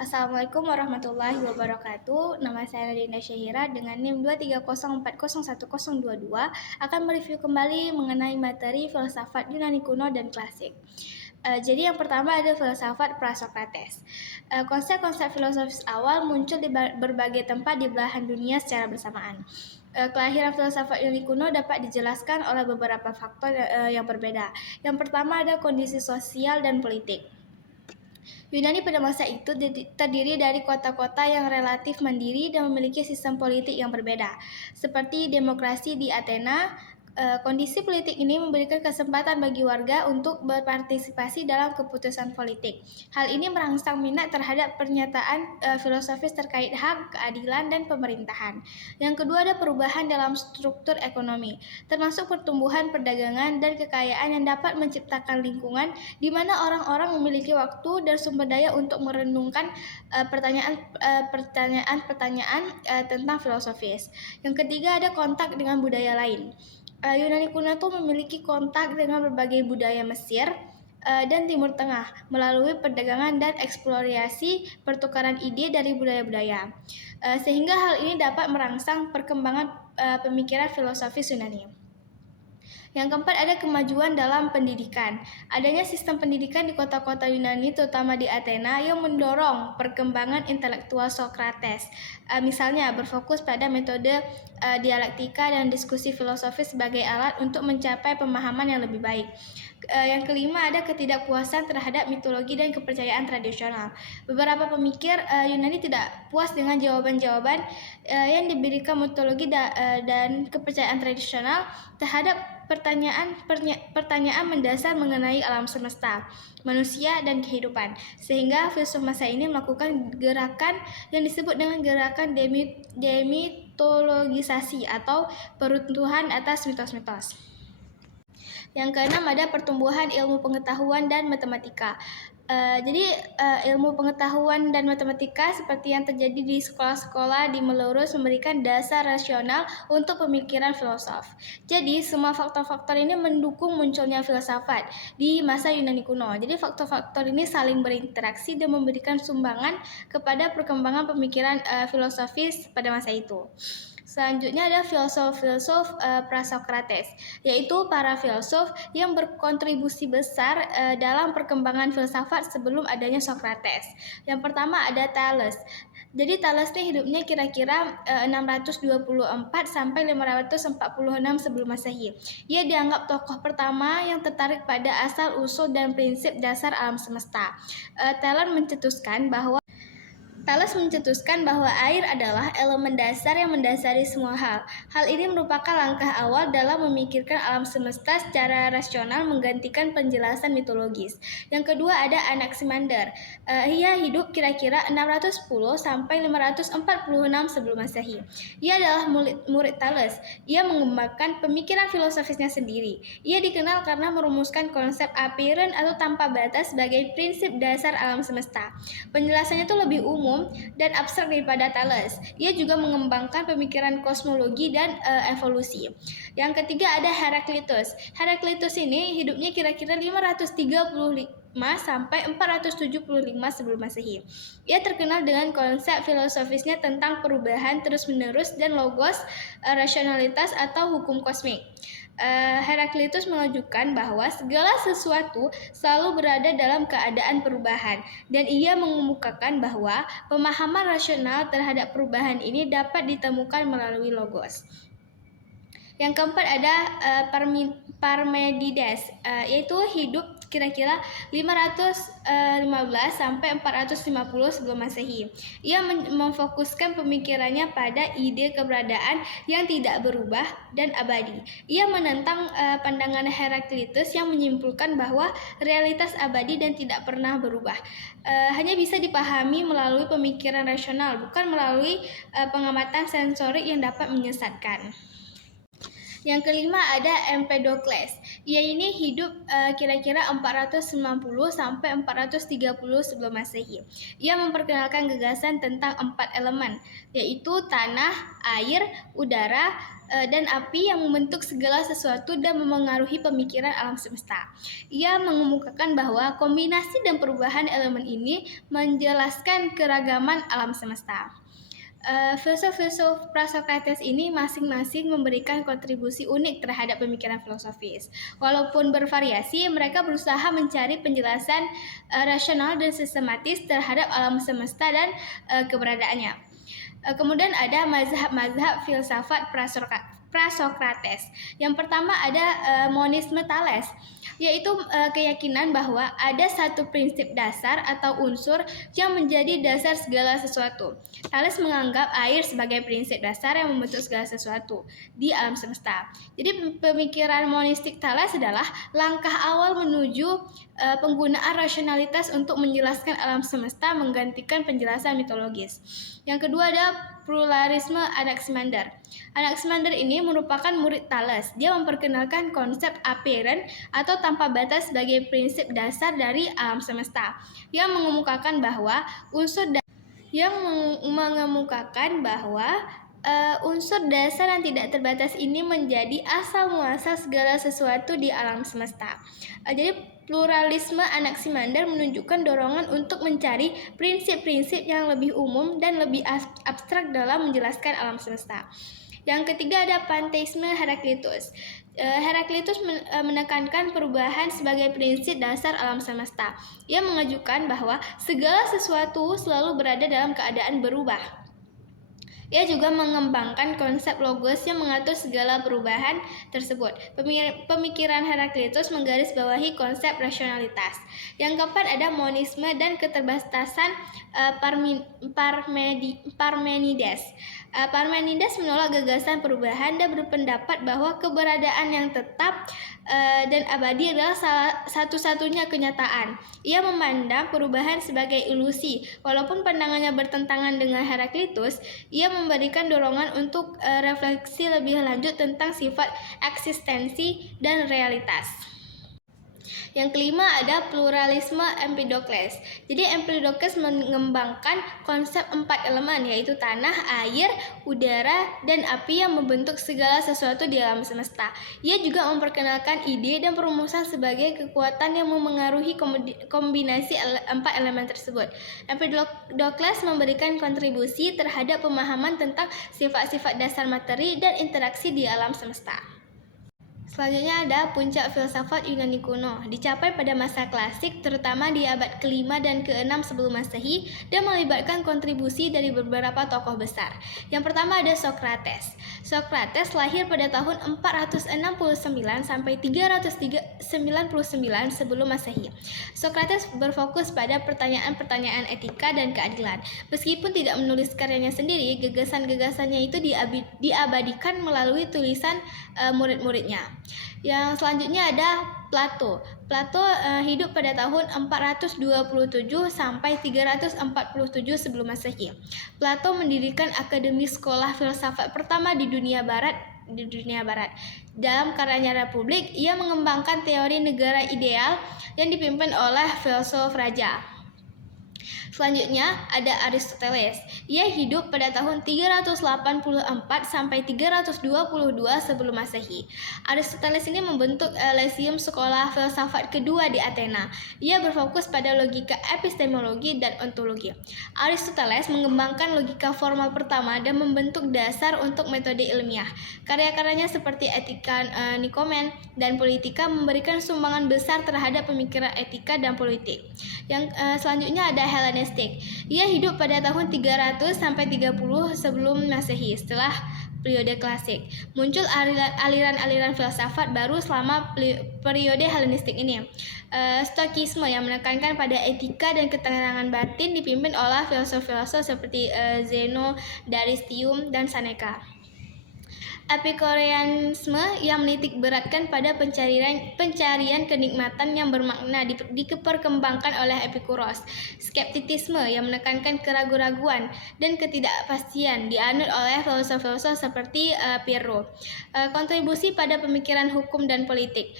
Assalamualaikum warahmatullahi wabarakatuh. Nama saya Nadina Syahira dengan NIM 230401022 akan mereview kembali mengenai materi filsafat Yunani kuno dan klasik. Jadi yang pertama ada filsafat Prasokrates. Konsep-konsep filosofis awal muncul di berbagai tempat di belahan dunia secara bersamaan. Kelahiran filsafat Yunani kuno dapat dijelaskan oleh beberapa faktor yang berbeda. Yang pertama ada kondisi sosial dan politik. Yunani pada masa itu terdiri dari kota-kota yang relatif mandiri dan memiliki sistem politik yang berbeda. Seperti demokrasi di Athena, kondisi politik ini memberikan kesempatan bagi warga untuk berpartisipasi dalam keputusan politik. Hal ini merangsang minat terhadap pernyataan filosofis terkait hak, keadilan, dan pemerintahan. Yang kedua ada perubahan dalam struktur ekonomi, termasuk pertumbuhan perdagangan dan kekayaan yang dapat menciptakan lingkungan di mana orang-orang memiliki waktu dan sumber daya untuk merenungkan pertanyaan-pertanyaan tentang filosofis. Yang ketiga ada kontak dengan budaya lain. Yunani kuno itu memiliki kontak dengan berbagai budaya Mesir dan Timur Tengah melalui perdagangan dan eksplorasi pertukaran ide dari budaya-budaya. Sehingga hal ini dapat merangsang perkembangan pemikiran filosofis Yunani. Yang keempat ada kemajuan dalam pendidikan. Adanya sistem pendidikan di kota-kota Yunani, terutama di Athena, yang mendorong perkembangan intelektual Sokrates. Misalnya berfokus pada metode dialektika dan diskusi filosofis sebagai alat untuk mencapai pemahaman yang lebih baik. Yang kelima ada ketidakpuasan terhadap mitologi dan kepercayaan tradisional. Beberapa pemikir Yunani tidak puas dengan jawaban-jawaban yang diberikan mitologi dan kepercayaan tradisional terhadap pertanyaan mendasar mengenai alam semesta, manusia, dan kehidupan. Sehingga filsuf masa ini melakukan gerakan yang disebut dengan gerakan demitologisasi atau peruntuhan atas mitos-mitos. Yang keenam ada pertumbuhan ilmu pengetahuan dan matematika. Ilmu pengetahuan dan matematika seperti yang terjadi di sekolah-sekolah di Melurus memberikan dasar rasional untuk pemikiran filosof. Jadi semua faktor-faktor ini mendukung munculnya filsafat di masa Yunani kuno. Jadi faktor-faktor ini saling berinteraksi dan memberikan sumbangan kepada perkembangan pemikiran filosofis pada masa itu. Selanjutnya ada filsuf-filsuf Prasokrates, yaitu para filsuf yang berkontribusi besar dalam perkembangan filsafat sebelum adanya Sokrates. Yang pertama ada Thales. Jadi Thales ini hidupnya kira-kira 624 sampai 546 sebelum Masehi. Ia dianggap tokoh pertama yang tertarik pada asal-usul dan prinsip dasar alam semesta. Thales mencetuskan bahwa air adalah elemen dasar yang mendasari semua hal. Hal ini merupakan langkah awal dalam memikirkan alam semesta secara rasional menggantikan penjelasan mitologis. Yang kedua ada Anaximander. Ia hidup kira-kira 610 sampai 546 sebelum Masehi. Ia adalah murid Thales. Ia mengembangkan pemikiran filosofisnya sendiri. Ia dikenal karena merumuskan konsep apeiron atau tanpa batas sebagai prinsip dasar alam semesta. Penjelasannya itu lebih umum dan abstrak daripada Thales. Ia juga mengembangkan pemikiran kosmologi dan evolusi. Yang ketiga ada Heraklitus. Heraklitus ini hidupnya kira-kira 535 sampai 475 sebelum Masehi. Ia terkenal dengan konsep filosofisnya tentang perubahan terus-menerus dan logos, rasionalitas atau hukum kosmik. Heraklitus menunjukkan bahwa segala sesuatu selalu berada dalam keadaan perubahan, dan ia mengemukakan bahwa pemahaman rasional terhadap perubahan ini dapat ditemukan melalui logos. Yang keempat ada Parmenides, yaitu hidup kira-kira 515 sampai 450 sebelum Masehi. Ia memfokuskan pemikirannya pada ide keberadaan yang tidak berubah dan abadi. Ia menentang pandangan Heraklitus yang menyimpulkan bahwa realitas abadi dan tidak pernah berubah. Hanya bisa dipahami melalui pemikiran rasional, bukan melalui pengamatan sensorik yang dapat menyesatkan. Yang kelima ada Empedokles. Ia ini hidup kira-kira 490 sampai 430 sebelum Masehi. Ia memperkenalkan gagasan tentang 4 elemen, yaitu tanah, air, udara, dan api yang membentuk segala sesuatu dan memengaruhi pemikiran alam semesta. Ia mengemukakan bahwa kombinasi dan perubahan elemen ini menjelaskan keragaman alam semesta. Filsuf-filsuf Prasokrates ini masing-masing memberikan kontribusi unik terhadap pemikiran filosofis. Walaupun bervariasi, mereka berusaha mencari penjelasan rasional dan sistematis terhadap alam semesta dan keberadaannya. Kemudian ada mazhab-mazhab filsafat Prasokrates. Yang pertama ada monisme Thales, yaitu keyakinan bahwa ada satu prinsip dasar atau unsur yang menjadi dasar segala sesuatu. Thales menganggap air sebagai prinsip dasar yang membentuk segala sesuatu di alam semesta. Jadi pemikiran monistik Thales adalah langkah awal menuju penggunaan rasionalitas untuk menjelaskan alam semesta menggantikan penjelasan mitologis. Yang kedua ada pluralisme Anaximander. Anaximander ini merupakan murid Thales. Dia memperkenalkan konsep apparent atau tanpa batas sebagai prinsip dasar dari alam semesta. Yang mengemukakan bahwa unsur dasar yang tidak terbatas ini menjadi asal muasal segala sesuatu di alam semesta. Jadi pluralisme Anaximander menunjukkan dorongan untuk mencari prinsip-prinsip yang lebih umum dan lebih abstrak dalam menjelaskan alam semesta. Yang ketiga ada panteisme Heraklitus. Heraklitus menekankan perubahan sebagai prinsip dasar alam semesta. Ia mengajukan bahwa segala sesuatu selalu berada dalam keadaan berubah. Ia juga mengembangkan konsep logos yang mengatur segala perubahan tersebut. Pemikiran Heraklitus menggarisbawahi konsep rasionalitas. Yang keempat ada monisme dan keterbatasan Parmenides. Parmenides menolak gagasan perubahan dan berpendapat bahwa keberadaan yang tetap dan abadi adalah satu-satunya kenyataan. Ia memandang perubahan sebagai ilusi. Walaupun pandangannya bertentangan dengan Heraklitus, ia memberikan dorongan untuk refleksi lebih lanjut tentang sifat eksistensi dan realitas. Yang kelima ada pluralisme Empedokles. Jadi Empedokles mengembangkan konsep 4 elemen, yaitu tanah, air, udara, dan api yang membentuk segala sesuatu di alam semesta. Ia juga memperkenalkan ide dan perumusan sebagai kekuatan yang memengaruhi kombinasi 4 elemen tersebut. Empedokles memberikan kontribusi terhadap pemahaman tentang sifat-sifat dasar materi dan interaksi di alam semesta. Selanjutnya ada puncak filsafat Yunani kuno, dicapai pada masa klasik terutama di abad ke-5 dan ke-6 sebelum Masehi dan melibatkan kontribusi dari beberapa tokoh besar. Yang pertama ada Socrates. Socrates lahir pada tahun 469 sampai 399 sebelum Masehi. Socrates berfokus pada pertanyaan-pertanyaan etika dan keadilan. Meskipun tidak menulis karyanya sendiri, gagasan-gagasannya itu diabadikan melalui tulisan murid-muridnya. Yang selanjutnya ada Plato. Plato hidup pada tahun 427 sampai 347 sebelum Masehi. Plato mendirikan akademi sekolah filsafat pertama di dunia barat. Dalam karyanya Republik, ia mengembangkan teori negara ideal yang dipimpin oleh filsuf raja. Selanjutnya ada Aristoteles. Ia hidup pada tahun 384 sampai 322 sebelum Masehi. Aristoteles ini membentuk Lyceum, sekolah filsafat kedua di Athena. Ia berfokus pada logika epistemologi dan ontologi. Aristoteles mengembangkan logika formal pertama dan membentuk dasar untuk metode ilmiah. Karya-karyanya seperti Etika Nikomen dan Politika memberikan sumbangan besar terhadap pemikiran etika dan politik. Yang selanjutnya ada Hellenistik. Ia hidup pada tahun 300 sampai 30 sebelum Masehi. Setelah periode klasik, muncul aliran-aliran filsafat baru selama periode Helenistik ini. Stokisme yang menekankan pada etika dan ketenangan batin dipimpin oleh filosof-filosof seperti Zeno, Aristium, dan Seneca. Epikureanisme yang menitik beratkan pada pencarian kenikmatan yang bermakna diperkembangkan oleh Epikuros. Skeptisisme yang menekankan keraguan-raguan dan ketidakpastian dianut oleh filosof-filosof seperti Pyrrho. Kontribusi pada pemikiran hukum dan politik.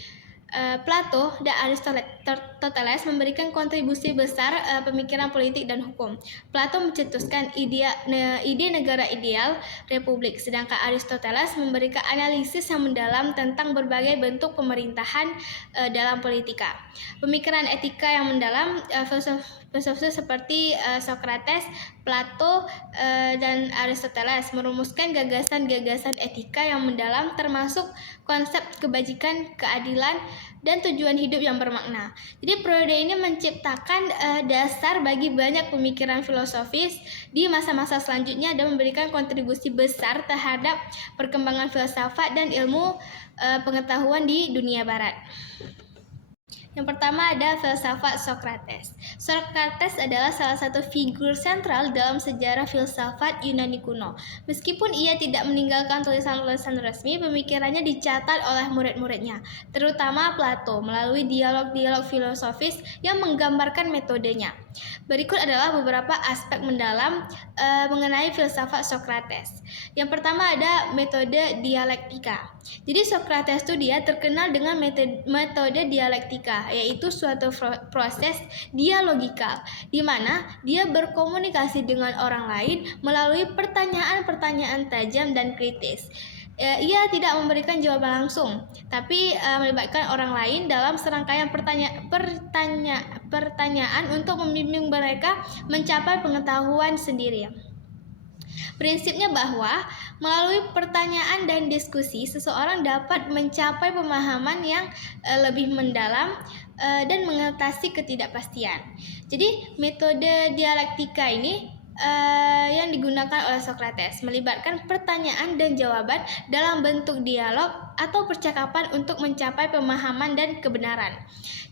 Plato dan Aristoteles memberikan kontribusi besar pemikiran politik dan hukum. Plato mencetuskan ide negara ideal, republik, sedangkan Aristoteles memberikan analisis yang mendalam tentang berbagai bentuk pemerintahan dalam politika. Pemikiran etika yang mendalam, filsuf seperti Socrates, Plato, dan Aristoteles merumuskan gagasan-gagasan etika yang mendalam termasuk konsep kebajikan, keadilan, dan tujuan hidup yang bermakna. Jadi periode ini menciptakan dasar bagi banyak pemikiran filosofis di masa-masa selanjutnya dan memberikan kontribusi besar terhadap perkembangan filsafat dan ilmu pengetahuan di dunia barat. Yang pertama ada filsafat Socrates. Socrates adalah salah satu figur sentral dalam sejarah filsafat Yunani kuno. Meskipun ia tidak meninggalkan tulisan-tulisan resmi, pemikirannya dicatat oleh murid-muridnya, terutama Plato, melalui dialog-dialog filosofis yang menggambarkan metodenya. Berikut adalah beberapa aspek mendalam mengenai filsafat Socrates. Yang pertama ada metode dialektika. Jadi Socrates itu dia terkenal dengan metode dialektika, yaitu suatu proses dialogikal di mana dia berkomunikasi dengan orang lain melalui pertanyaan-pertanyaan tajam dan kritis. Ia tidak memberikan jawaban langsung, tapi melibatkan orang lain dalam serangkaian pertanyaan untuk membimbing mereka mencapai pengetahuan sendiri. Prinsipnya bahwa melalui pertanyaan dan diskusi, seseorang dapat mencapai pemahaman yang lebih mendalam dan mengatasi ketidakpastian. Jadi metode dialektika ini yang digunakan oleh Socrates melibatkan pertanyaan dan jawaban dalam bentuk dialog atau percakapan untuk mencapai pemahaman dan kebenaran.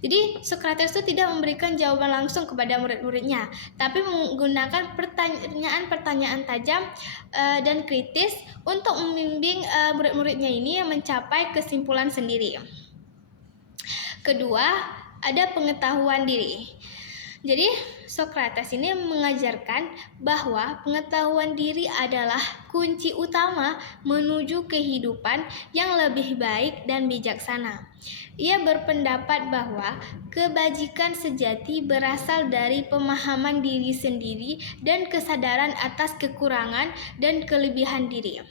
Jadi Socrates itu tidak memberikan jawaban langsung kepada murid-muridnya, tapi menggunakan pertanyaan-pertanyaan tajam dan kritis untuk membimbing murid-muridnya ini mencapai kesimpulan sendiri. Kedua, ada pengetahuan diri. Jadi Socrates ini mengajarkan bahwa pengetahuan diri adalah kunci utama menuju kehidupan yang lebih baik dan bijaksana. Ia berpendapat bahwa kebajikan sejati berasal dari pemahaman diri sendiri dan kesadaran atas kekurangan dan kelebihan diri.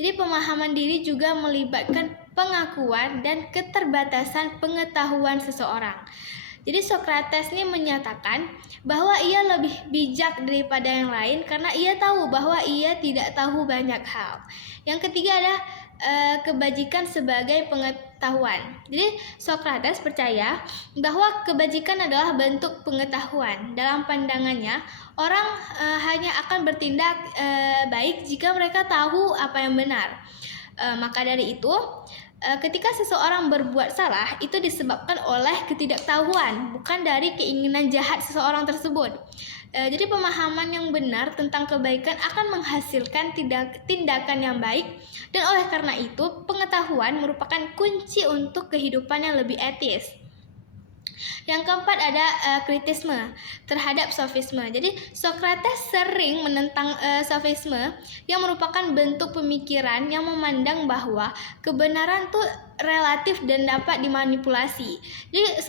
Jadi pemahaman diri juga melibatkan pengakuan dan keterbatasan pengetahuan seseorang. Jadi Socrates ini menyatakan bahwa ia lebih bijak daripada yang lain karena ia tahu bahwa ia tidak tahu banyak hal. Yang ketiga adalah kebajikan sebagai pengetahuan. Jadi Socrates percaya bahwa kebajikan adalah bentuk pengetahuan. Dalam pandangannya, orang hanya akan bertindak baik jika mereka tahu apa yang benar. Maka dari itu, ketika seseorang berbuat salah, itu disebabkan oleh ketidaktahuan, bukan dari keinginan jahat seseorang tersebut. Jadi pemahaman yang benar tentang kebaikan akan menghasilkan tindakan yang baik, dan oleh karena itu pengetahuan merupakan kunci untuk kehidupan yang lebih etis. Yang keempat ada kritisme terhadap sofisme. Jadi Socrates sering menentang sofisme yang merupakan bentuk pemikiran yang memandang bahwa kebenaran itu relatif dan dapat dimanipulasi. Jadi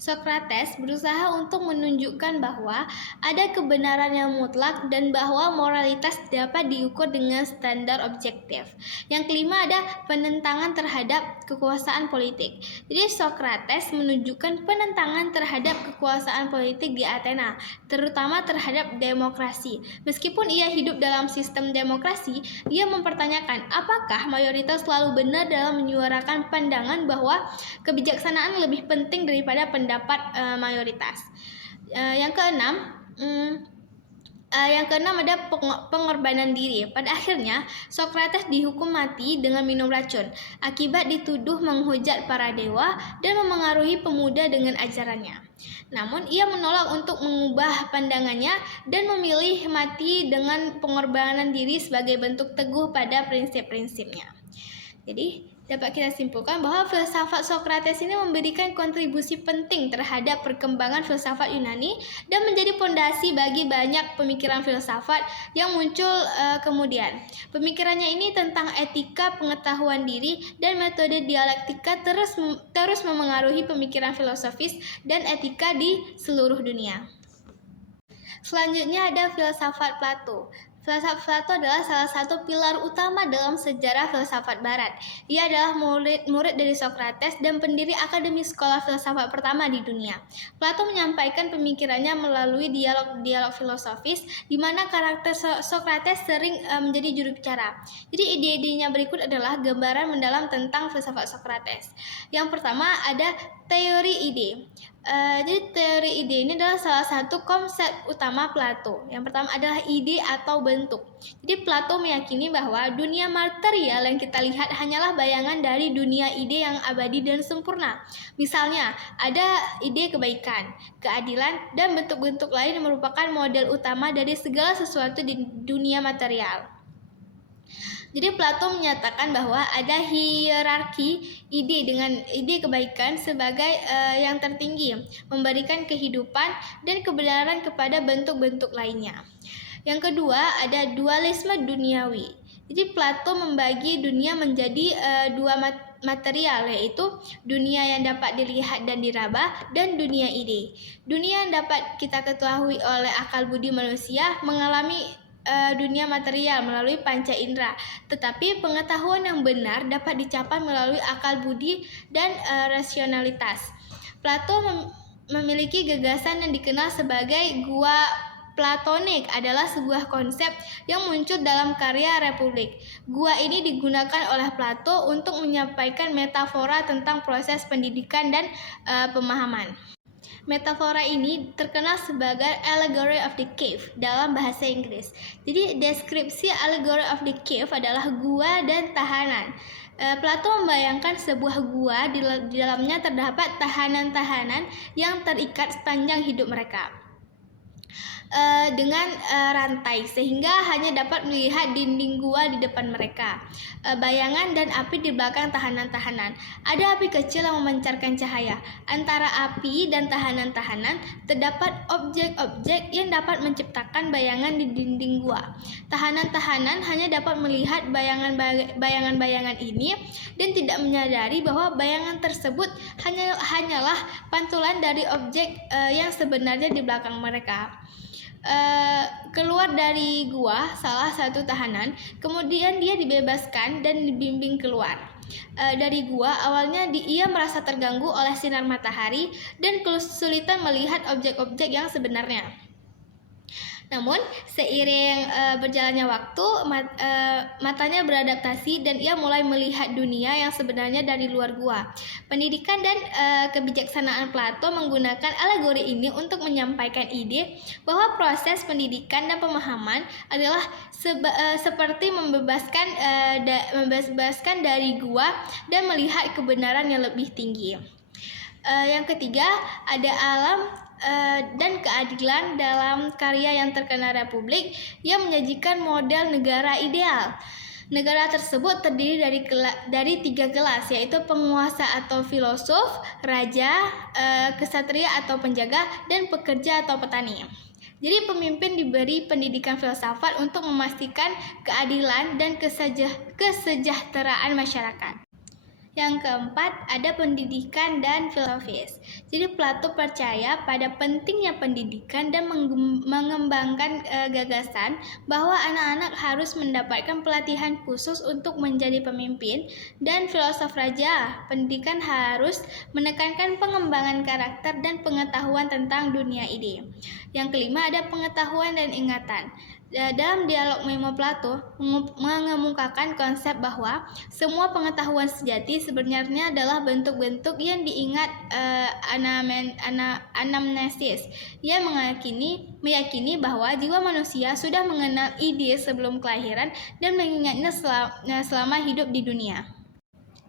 Socrates berusaha untuk menunjukkan bahwa ada kebenaran yang mutlak dan bahwa moralitas dapat diukur dengan standar objektif. Yang kelima ada penentangan terhadap kekuasaan politik. Jadi Socrates menunjukkan penentangan terhadap kekuasaan politik di Athena, terutama terhadap demokrasi. Meskipun ia hidup dalam sistem demokrasi, ia mempertanyakan apakah mayoritas selalu benar dalam menyuarakan pandangan bahwa kebijaksanaan lebih penting daripada pendapat mayoritas. Yang keenam ada pengorbanan diri. Pada akhirnya Socrates dihukum mati dengan minum racun akibat dituduh menghujat para dewa dan memengaruhi pemuda dengan ajarannya. Namun ia menolak untuk mengubah pandangannya dan memilih mati dengan pengorbanan diri sebagai bentuk teguh pada prinsip-prinsipnya. Jadi Dapat kita simpulkan bahwa filsafat Socrates ini memberikan kontribusi penting terhadap perkembangan filsafat Yunani dan menjadi pondasi bagi banyak pemikiran filsafat yang muncul kemudian. Pemikirannya ini tentang etika, pengetahuan diri, dan metode dialektika terus memengaruhi pemikiran filosofis dan etika di seluruh dunia. Selanjutnya ada filsafat Plato. Filsafat Plato adalah salah satu pilar utama dalam sejarah filsafat barat. Ia adalah murid dari Socrates dan pendiri akademi sekolah filsafat pertama di dunia. Plato menyampaikan pemikirannya melalui dialog-dialog filosofis di mana karakter Socrates sering menjadi juru bicara. Jadi ide-idenya berikut adalah gambaran mendalam tentang filsafat Socrates. Yang pertama ada teori ide. Jadi teori ide ini adalah salah satu konsep utama Plato. Yang pertama adalah ide atau bentuk. Jadi Plato meyakini bahwa dunia material yang kita lihat hanyalah bayangan dari dunia ide yang abadi dan sempurna. Misalnya, ada ide kebaikan, keadilan, dan bentuk-bentuk lain yang merupakan model utama dari segala sesuatu di dunia material. Jadi Plato menyatakan bahwa ada hierarki ide dengan ide kebaikan sebagai yang tertinggi, memberikan kehidupan dan kebenaran kepada bentuk-bentuk lainnya. Yang kedua ada dualisme duniawi. Jadi Plato membagi dunia menjadi dua material, yaitu dunia yang dapat dilihat dan diraba dan dunia ide. Dunia yang dapat kita ketahui oleh akal budi manusia mengalami dunia material melalui panca indera, tetapi pengetahuan yang benar dapat dicapai melalui akal budi dan rasionalitas. Plato memiliki gagasan yang dikenal sebagai gua Platonik adalah sebuah konsep yang muncul dalam karya Republik. Gua ini digunakan oleh Plato untuk menyampaikan metafora tentang proses pendidikan dan pemahaman. Metafora ini terkenal sebagai Allegory of the Cave dalam bahasa Inggris. Jadi deskripsi Allegory of the Cave adalah gua dan tahanan. Plato membayangkan sebuah gua di dalamnya terdapat tahanan-tahanan yang terikat sepanjang hidup mereka dengan rantai sehingga hanya dapat melihat dinding gua di depan mereka, bayangan dan api di belakang tahanan-tahanan. Ada api kecil yang memancarkan cahaya. Antara api dan tahanan-tahanan terdapat objek-objek yang dapat menciptakan bayangan di dinding gua. Tahanan-tahanan hanya dapat melihat bayangan-bayangan ini dan tidak menyadari bahwa bayangan tersebut hanyalah pantulan dari objek yang sebenarnya di belakang mereka. Keluar dari gua salah satu tahanan, kemudian dia dibebaskan dan dibimbing keluar dari gua. Awalnya ia merasa terganggu oleh sinar matahari dan kesulitan melihat objek-objek yang sebenarnya. Namun, seiring berjalannya waktu, matanya beradaptasi dan ia mulai melihat dunia yang sebenarnya dari luar gua. Pendidikan dan kebijaksanaan Plato menggunakan alegori ini untuk menyampaikan ide bahwa proses pendidikan dan pemahaman adalah seperti membebaskan dari gua dan melihat kebenaran yang lebih tinggi. Yang ketiga, ada alam dan keadilan dalam karya yang terkenal Republik yang menyajikan model negara ideal. Negara tersebut terdiri dari 3 kelas, yaitu penguasa atau filosof, raja, kesatria atau penjaga, dan pekerja atau petani. Jadi pemimpin diberi pendidikan filsafat untuk memastikan keadilan dan kesejahteraan masyarakat. Yang keempat, ada pendidikan dan filosofis. Jadi Plato percaya pada pentingnya pendidikan dan mengembangkan gagasan bahwa anak-anak harus mendapatkan pelatihan khusus untuk menjadi pemimpin, dan filosof raja. Pendidikan harus menekankan pengembangan karakter dan pengetahuan tentang dunia ide. Yang kelima, ada pengetahuan dan ingatan. Dalam dialog Memo, Plato mengemukakan konsep bahwa semua pengetahuan sejati sebenarnya adalah bentuk-bentuk yang diingat anamnesis. Ia meyakini bahwa jiwa manusia sudah mengenal ide sebelum kelahiran dan mengingatnya selama hidup di dunia.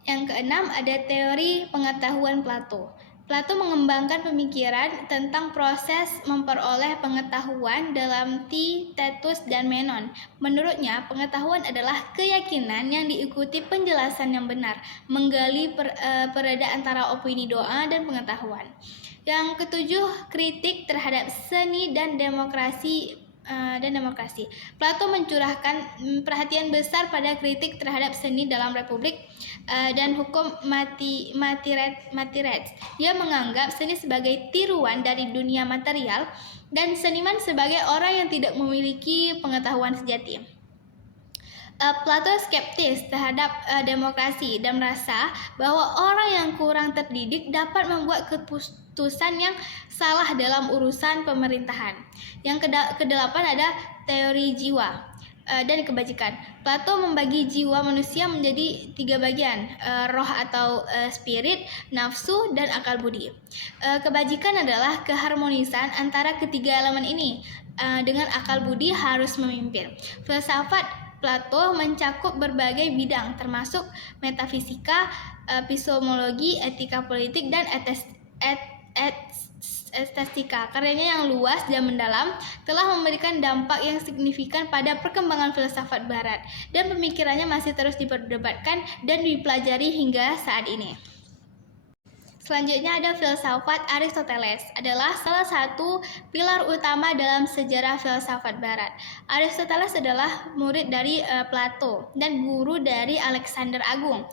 Yang keenam, ada teori pengetahuan Plato. Plato mengembangkan pemikiran tentang proses memperoleh pengetahuan dalam Theaetetus dan Menon. Menurutnya, pengetahuan adalah keyakinan yang diikuti penjelasan yang benar, menggali pereda antara opini doa dan pengetahuan. Yang ketujuh, kritik terhadap seni dan demokrasi. Plato mencurahkan perhatian besar pada kritik terhadap seni dalam Republik dan hukum Matirets. Dia menganggap seni sebagai tiruan dari dunia material dan seniman sebagai orang yang tidak memiliki pengetahuan sejati. Plato skeptis terhadap demokrasi dan merasa bahwa orang yang kurang terdidik dapat membuat keputusan yang salah dalam urusan pemerintahan. Yang kedelapan ada teori jiwa dan kebajikan. Plato membagi jiwa manusia menjadi 3 bagian, roh atau spirit, nafsu, dan akal budi. Kebajikan adalah keharmonisan antara ketiga elemen ini, dengan akal budi harus memimpin. Filsafat Plato mencakup berbagai bidang, termasuk metafisika, epistemologi, etika politik, dan estetika. Karyanya yang luas dan mendalam telah memberikan dampak yang signifikan pada perkembangan filsafat Barat, dan pemikirannya masih terus diperdebatkan dan dipelajari hingga saat ini. Selanjutnya ada filsafat. Aristoteles adalah salah satu pilar utama dalam sejarah filsafat Barat. Aristoteles adalah murid dari Plato dan guru dari Alexander Agung.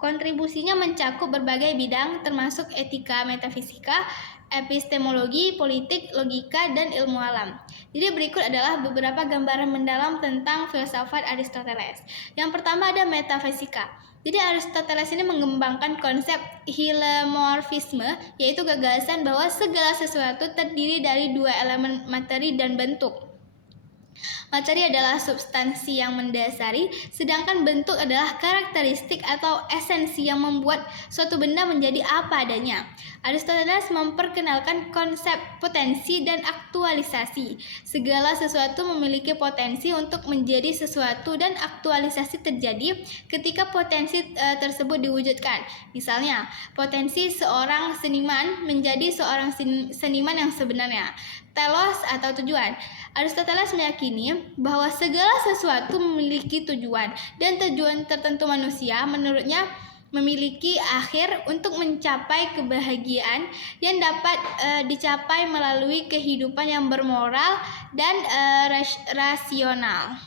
Kontribusinya mencakup berbagai bidang termasuk etika, metafisika, epistemologi, politik, logika, dan ilmu alam. Jadi berikut adalah beberapa gambaran mendalam tentang filsafat Aristoteles. Yang pertama ada metafisika. Jadi Aristoteles ini mengembangkan konsep hilemorfisme, yaitu gagasan bahwa segala sesuatu terdiri dari 2 elemen, materi dan bentuk. Materi adalah substansi yang mendasari, sedangkan bentuk adalah karakteristik atau esensi yang membuat suatu benda menjadi apa adanya. Aristoteles memperkenalkan konsep potensi dan aktualisasi. Segala sesuatu memiliki potensi untuk menjadi sesuatu dan aktualisasi terjadi ketika potensi tersebut diwujudkan. Misalnya, potensi seorang seniman menjadi seorang seniman yang sebenarnya. Telos atau tujuan. Aristoteles meyakini bahwa segala sesuatu memiliki tujuan, dan tujuan tertentu manusia menurutnya memiliki akhir untuk mencapai kebahagiaan yang dapat dicapai melalui kehidupan yang bermoral dan rasional.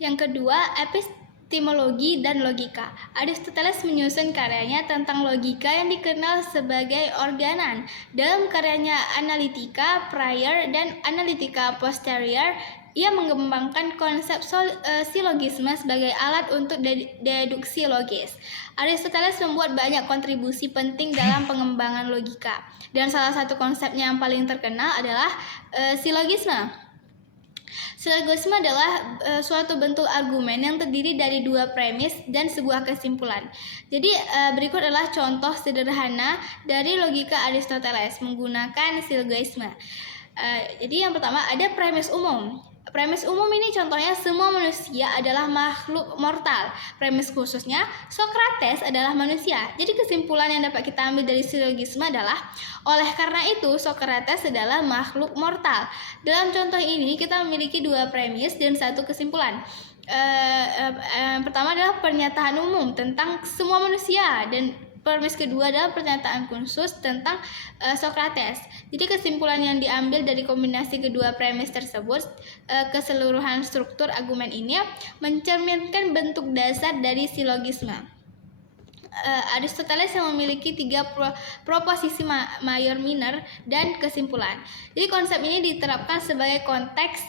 Yang kedua, epistemologi dan logika. Aristoteles menyusun karyanya tentang logika yang dikenal sebagai organon. Dalam karyanya Analytica Prior dan Analytica Posterior, ia mengembangkan konsep silogisme sebagai alat untuk deduksi logis. Aristoteles membuat banyak kontribusi penting dalam pengembangan logika, dan salah satu konsepnya yang paling terkenal adalah silogisme. Silogisme adalah suatu bentuk argumen yang terdiri dari 2 premis dan sebuah kesimpulan. Jadi berikut adalah contoh sederhana dari logika Aristoteles menggunakan silogisme. Jadi yang pertama ada premis umum. Premis umum ini contohnya semua manusia adalah makhluk mortal. Premis khususnya Socrates adalah manusia. Jadi kesimpulan yang dapat kita ambil dari silogisme adalah oleh karena itu Socrates adalah makhluk mortal. Dalam contoh ini kita memiliki 2 premis dan 1 kesimpulan. Pertama adalah pernyataan umum tentang semua manusia, dan premis kedua adalah pernyataan khusus tentang Socrates. Jadi kesimpulan yang diambil dari kombinasi kedua premis tersebut, keseluruhan struktur argumen ini mencerminkan bentuk dasar dari silogisme. Aristoteles yang memiliki 3 proposisi mayor, minor, dan kesimpulan. Jadi konsep ini diterapkan sebagai konteks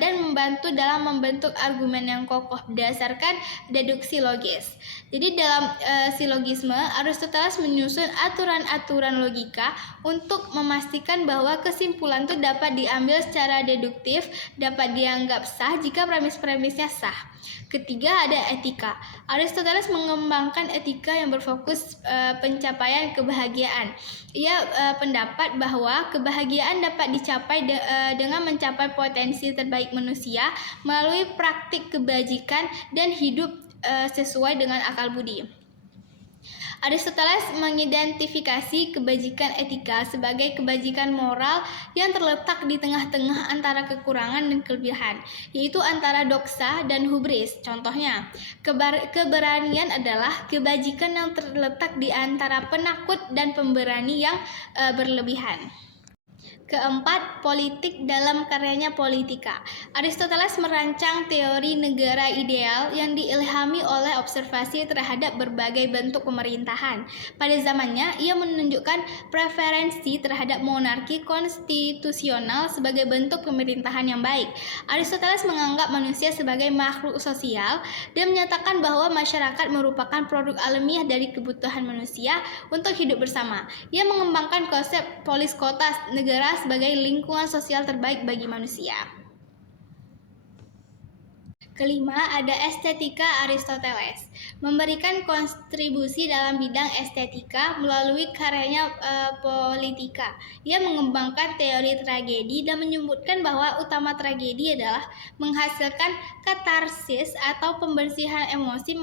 dan membantu dalam membentuk argumen yang kokoh berdasarkan deduksi logis. Jadi dalam silogisme, Aristoteles menyusun aturan-aturan logika untuk memastikan bahwa kesimpulan itu dapat diambil secara deduktif, dapat dianggap sah jika premis-premisnya sah. Ketiga ada etika. Aristoteles mengembangkan etika yang berfokus pencapaian kebahagiaan. Ia pendapat bahwa kebahagiaan dapat dicapai dengan mencapai potensi terbaik manusia melalui praktik kebajikan dan hidup sesuai dengan akal budi. Aristoteles mengidentifikasi kebajikan etika sebagai kebajikan moral yang terletak di tengah-tengah antara kekurangan dan kelebihan, yaitu antara doxa dan hubris. Contohnya, keberanian adalah kebajikan yang terletak di antara penakut dan pemberani yang berlebihan. Keempat, politik dalam karyanya Politika. Aristoteles merancang teori negara ideal yang diilhami oleh observasi terhadap berbagai bentuk pemerintahan. Pada zamannya, ia menunjukkan preferensi terhadap monarki konstitusional sebagai bentuk pemerintahan yang baik. Aristoteles menganggap manusia sebagai makhluk sosial dan menyatakan bahwa masyarakat merupakan produk alamiah dari kebutuhan manusia untuk hidup bersama. Ia mengembangkan konsep polis kota negara sebagai lingkungan sosial terbaik bagi manusia. Kelima, ada estetika Aristoteles. Memberikan kontribusi dalam bidang estetika melalui karyanya Politika. Ia mengembangkan teori tragedi dan menyebutkan bahwa utama tragedi adalah menghasilkan katarsis atau pembersihan emosi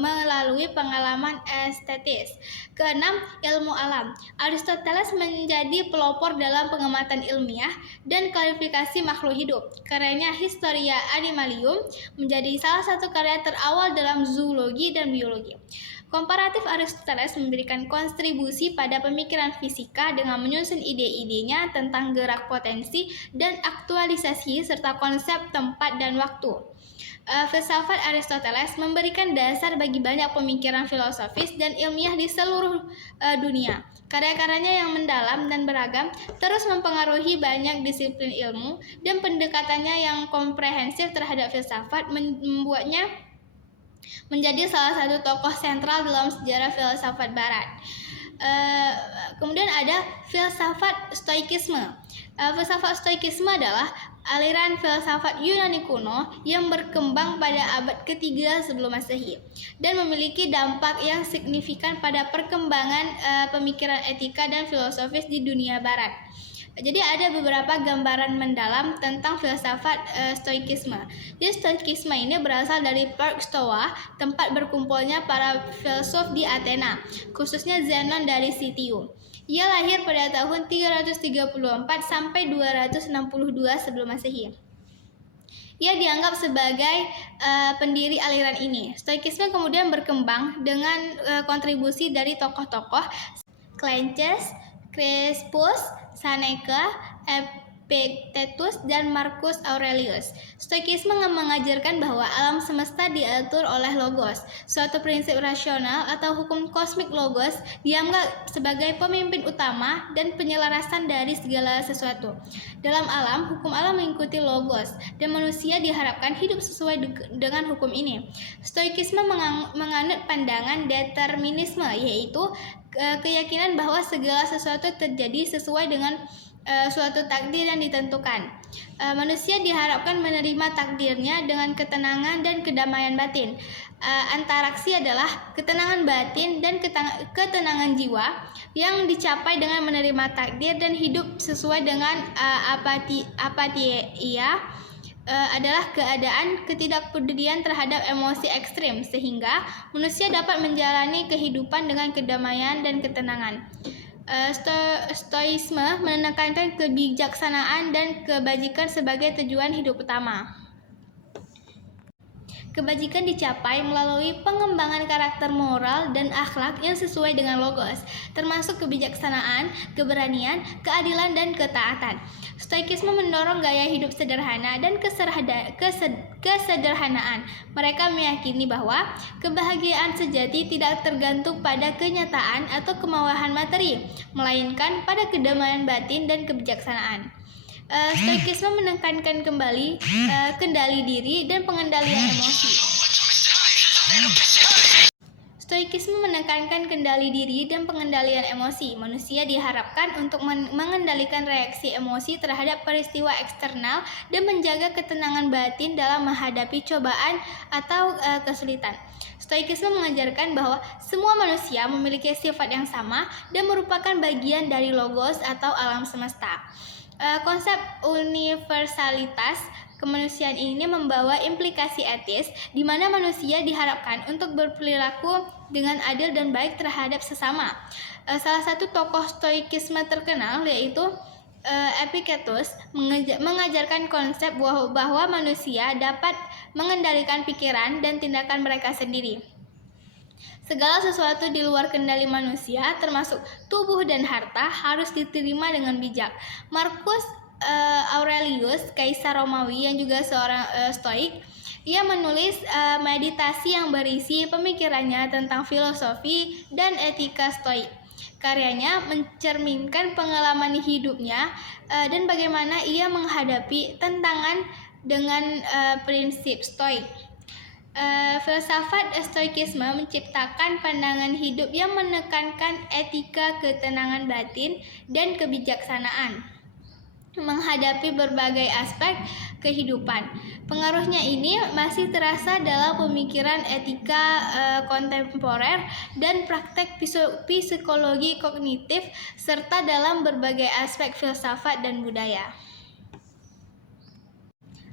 melalui pengalaman estetis. Keenam, ilmu alam. Aristoteles menjadi pelopor dalam pengamatan ilmiah dan klasifikasi makhluk hidup. Karyanya Historia Animalium menjadi salah satu karya terawal dalam zoologi dan biologi. Komparatif Aristoteles memberikan kontribusi pada pemikiran fisika dengan menyusun ide-idenya tentang gerak potensi dan aktualisasi serta konsep tempat dan waktu. Filsafat Aristoteles memberikan dasar bagi banyak pemikiran filosofis dan ilmiah di seluruh dunia. Karya-karyanya yang mendalam dan beragam terus mempengaruhi banyak disiplin ilmu, dan pendekatannya yang komprehensif terhadap filsafat membuatnya menjadi salah satu tokoh sentral dalam sejarah filsafat Barat. Kemudian ada filsafat Stoikisme. Filsafat Stoikisme adalah aliran filsafat Yunani kuno yang berkembang pada abad ketiga sebelum Masehi dan memiliki dampak yang signifikan pada perkembangan pemikiran etika dan filosofis di dunia barat. Jadi ada beberapa gambaran mendalam tentang filsafat Stoikisme. Jadi Stoikisme ini berasal dari Park Stoa, tempat berkumpulnya para filsuf di Athena, khususnya Zenon dari Citium. Ia lahir pada tahun 334 sampai 262 sebelum Masehi. Ia dianggap sebagai pendiri aliran ini. Stoikisme kemudian berkembang dengan kontribusi dari tokoh-tokoh Cleanthes, Crispus, Seneca, Epictetus, dan Marcus Aurelius. Stoikisme mengajarkan bahwa alam semesta diatur oleh logos, suatu prinsip rasional atau hukum kosmik. Logos dianggap sebagai pemimpin utama dan penyelarasan dari segala sesuatu. Dalam alam, hukum alam mengikuti logos, dan manusia diharapkan hidup sesuai dengan hukum ini. Stoikisme menganut pandangan determinisme, yaitu keyakinan bahwa segala sesuatu terjadi sesuai dengan suatu takdir yang ditentukan. Manusia diharapkan menerima takdirnya dengan ketenangan dan kedamaian batin. Antaraksi adalah ketenangan batin dan ketenangan jiwa yang dicapai dengan menerima takdir dan hidup sesuai dengan apatia adalah keadaan ketidakpedulian terhadap emosi ekstrim, sehingga manusia dapat menjalani kehidupan dengan kedamaian dan ketenangan. Stoisme menekankan kebijaksanaan dan kebajikan sebagai tujuan hidup utama. Kebajikan dicapai melalui pengembangan karakter moral dan akhlak yang sesuai dengan logos, termasuk kebijaksanaan, keberanian, keadilan, dan ketaatan. Stoikisme mendorong gaya hidup sederhana dan kesederhanaan. Mereka meyakini bahwa kebahagiaan sejati tidak tergantung pada kenyataan atau kemauan materi, melainkan pada kedamaian batin dan kebijaksanaan. Stoikisme menekankan kendali diri dan pengendalian emosi. Stoikisme menekankan kendali diri dan pengendalian emosi. Manusia diharapkan untuk mengendalikan reaksi emosi terhadap peristiwa eksternal dan menjaga ketenangan batin dalam menghadapi cobaan atau kesulitan. Stoikisme mengajarkan bahwa semua manusia memiliki sifat yang sama dan merupakan bagian dari logos atau alam semesta. Konsep universalitas kemanusiaan ini membawa implikasi etis di mana manusia diharapkan untuk berperilaku dengan adil dan baik terhadap sesama. Salah satu tokoh stoikisme terkenal yaitu Epictetus mengajarkan konsep bahwa manusia dapat mengendalikan pikiran dan tindakan mereka sendiri. Segala sesuatu di luar kendali manusia, termasuk tubuh dan harta, harus diterima dengan bijak. Marcus Aurelius, kaisar Romawi yang juga seorang stoik, ia menulis meditasi yang berisi pemikirannya tentang filosofi dan etika stoik. Karyanya mencerminkan pengalaman hidupnya dan bagaimana ia menghadapi tantangan dengan prinsip stoik. Filsafat stoikisme menciptakan pandangan hidup yang menekankan etika, ketenangan batin, dan kebijaksanaan menghadapi berbagai aspek kehidupan. Pengaruhnya ini masih terasa dalam pemikiran etika kontemporer dan praktek psikologi kognitif serta dalam berbagai aspek filsafat dan budaya.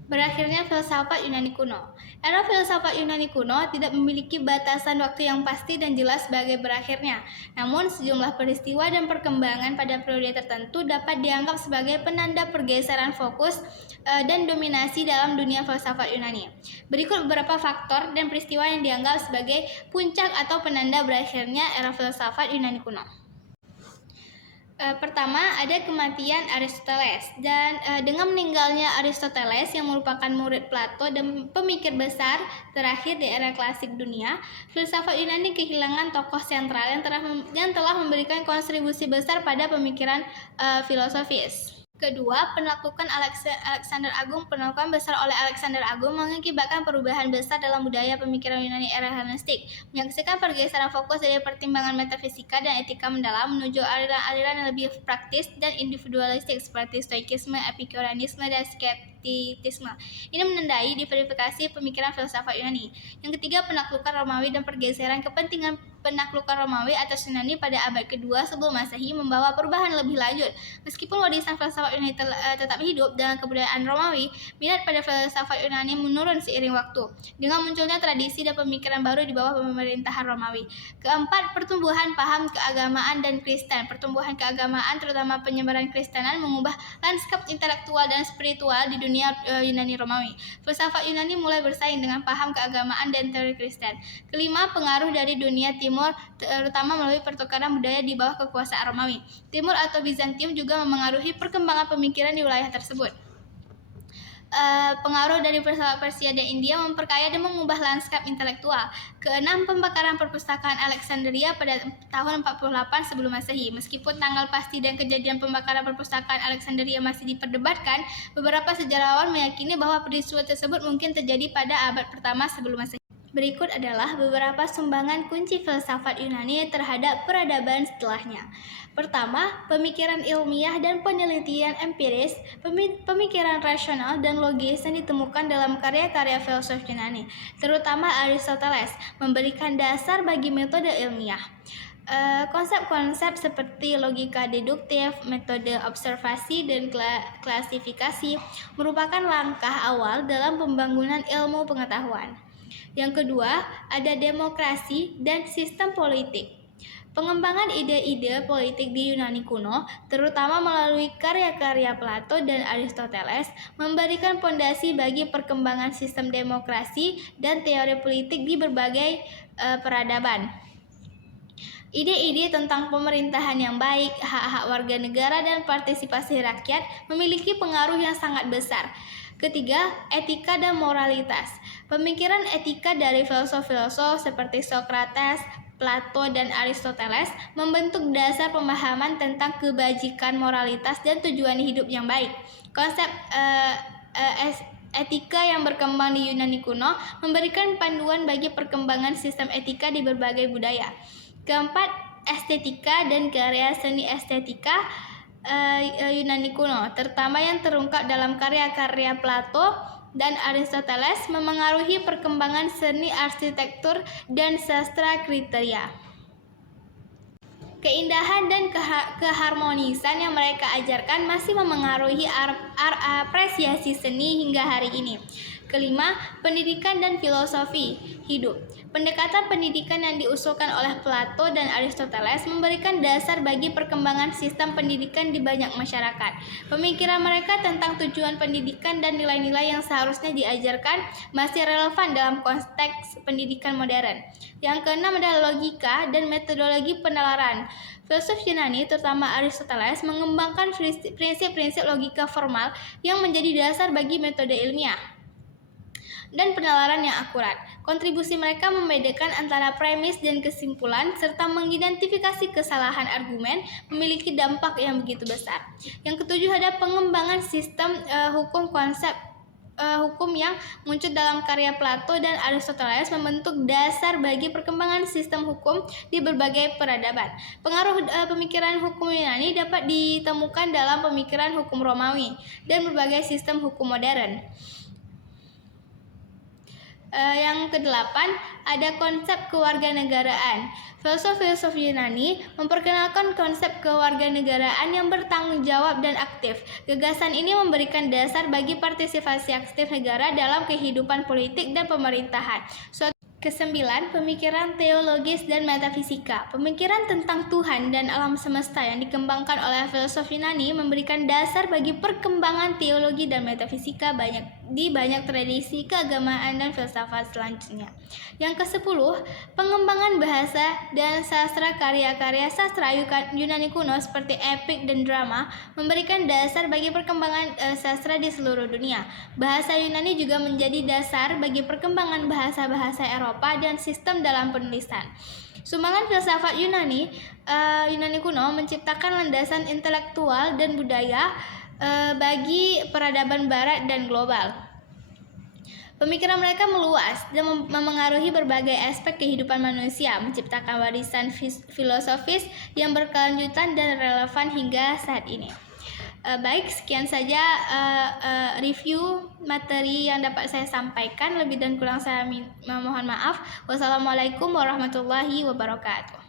Berakhirnya filsafat Yunani kuno. Era filsafat Yunani kuno tidak memiliki batasan waktu yang pasti dan jelas sebagai berakhirnya. Namun, sejumlah peristiwa dan perkembangan pada periode tertentu dapat dianggap sebagai penanda pergeseran fokus dan dominasi dalam dunia filsafat Yunani. Berikut beberapa faktor dan peristiwa yang dianggap sebagai puncak atau penanda berakhirnya era filsafat Yunani kuno. Pertama, ada kematian Aristoteles dan dengan meninggalnya Aristoteles yang merupakan murid Plato dan pemikir besar terakhir di era klasik dunia, filsafat Yunani kehilangan tokoh sentral yang telah memberikan kontribusi besar pada pemikiran filosofis. Kedua, penaklukan Alexander Agung. Penaklukan besar oleh Alexander Agung mengakibatkan perubahan besar dalam budaya pemikiran Yunani era Helenistik, menyaksikan pergeseran fokus dari pertimbangan metafisika dan etika mendalam menuju aliran-aliran yang lebih praktis dan individualistik seperti Stoikisme, Epikureanisme, dan Skeptisisme. Ini menandai diversifikasi pemikiran filsafat Yunani. Yang ketiga, penaklukan Romawi dan pergeseran kepentingan penaklukan Romawi atas Yunani pada abad kedua sebelum Masehi membawa perubahan lebih lanjut. Meskipun warisan filsafat Yunani tetap hidup dalam kebudayaan Romawi, minat pada filsafat Yunani menurun seiring waktu dengan munculnya tradisi dan pemikiran baru di bawah pemerintahan Romawi. Keempat, pertumbuhan paham keagamaan dan Kristen. Pertumbuhan keagamaan, terutama penyebaran Kristenan, mengubah lanskap intelektual dan spiritual di dunia Yunani Romawi. Filsafat Yunani mulai bersaing dengan paham keagamaan dan teori Kristen. Kelima, pengaruh dari dunia Timur, terutama melalui pertukaran budaya di bawah kekuasaan Romawi. Timur atau Bizantium juga memengaruhi perkembangan pemikiran di wilayah tersebut. Pengaruh dari Persia dan India memperkaya dan mengubah lanskap intelektual. Keenam, pembakaran perpustakaan Alexandria pada tahun 48 sebelum Masehi. Meskipun tanggal pasti dan kejadian pembakaran perpustakaan Alexandria masih diperdebatkan, beberapa sejarawan meyakini bahwa peristiwa tersebut mungkin terjadi pada abad pertama sebelum Masehi. Berikut adalah beberapa sumbangan kunci filsafat Yunani terhadap peradaban setelahnya. Pertama, pemikiran ilmiah dan penelitian empiris, pemikiran rasional dan logis yang ditemukan dalam karya-karya filsuf Yunani, terutama Aristoteles, memberikan dasar bagi metode ilmiah. Konsep-konsep seperti logika deduktif, metode observasi, dan klasifikasi merupakan langkah awal dalam pembangunan ilmu pengetahuan. Yang kedua, ada demokrasi dan sistem politik. Pengembangan ide-ide politik di Yunani kuno, terutama melalui karya-karya Plato dan Aristoteles, memberikan fondasi bagi perkembangan sistem demokrasi dan teori politik di berbagai peradaban. Ide-ide tentang pemerintahan yang baik, hak-hak warga negara, dan partisipasi rakyat memiliki pengaruh yang sangat besar. Ketiga, etika dan moralitas. Pemikiran etika dari filosof-filosof seperti Socrates, Plato, dan Aristoteles membentuk dasar pemahaman tentang kebajikan, moralitas, dan tujuan hidup yang baik. Konsep etika yang berkembang di Yunani kuno memberikan panduan bagi perkembangan sistem etika di berbagai budaya. Keempat, estetika dan karya seni estetika Yunani kuno, terutama yang terungkap dalam karya-karya Plato dan Aristoteles, memengaruhi perkembangan seni arsitektur dan sastra kriteria. Keindahan dan keharmonisan yang mereka ajarkan masih memengaruhi apresiasi seni hingga hari ini. Kelima, pendidikan dan filosofi hidup. Pendekatan pendidikan yang diusulkan oleh Plato dan Aristoteles memberikan dasar bagi perkembangan sistem pendidikan di banyak masyarakat. Pemikiran mereka tentang tujuan pendidikan dan nilai-nilai yang seharusnya diajarkan masih relevan dalam konteks pendidikan modern. Yang keenam adalah logika dan metodologi penalaran. Filsuf Yunani, terutama Aristoteles, mengembangkan prinsip-prinsip logika formal yang menjadi dasar bagi metode ilmiah dan penalaran yang akurat. Kontribusi mereka membedakan antara premis dan kesimpulan, serta mengidentifikasi kesalahan argumen memiliki dampak yang begitu besar. Yang ketujuh ada pengembangan sistem hukum. Konsep hukum yang muncul dalam karya Plato dan Aristoteles membentuk dasar bagi perkembangan sistem hukum di berbagai peradaban. Pengaruh pemikiran hukum Yunani dapat ditemukan dalam pemikiran hukum Romawi dan berbagai sistem hukum modern. Yang kedelapan, ada konsep kewarganegaraan. Filsuf-filsuf Yunani memperkenalkan konsep kewarganegaraan yang bertanggung jawab dan aktif. Gagasan ini memberikan dasar bagi partisipasi aktif negara dalam kehidupan politik dan pemerintahan. Kesembilan, pemikiran teologis dan metafisika. Pemikiran tentang Tuhan dan alam semesta yang dikembangkan oleh filsuf Yunani memberikan dasar bagi perkembangan teologi dan metafisika di banyak tradisi keagamaan dan filsafat selanjutnya. Yang kesepuluh, pengembangan bahasa dan sastra. Karya-karya sastra Yunani kuno seperti epik dan drama memberikan dasar bagi perkembangan sastra di seluruh dunia. Bahasa Yunani juga menjadi dasar bagi perkembangan bahasa-bahasa Eropa dan sistem dalam penulisan. Sumbangan filsafat Yunani kuno menciptakan landasan intelektual dan budaya bagi peradaban barat dan global. Pemikiran mereka meluas dan memengaruhi berbagai aspek kehidupan manusia, menciptakan warisan filosofis yang berkelanjutan dan relevan hingga saat ini. Baik, sekian saja review materi yang dapat saya sampaikan. Lebih dan kurang saya mohon maaf. Wassalamualaikum warahmatullahi wabarakatuh.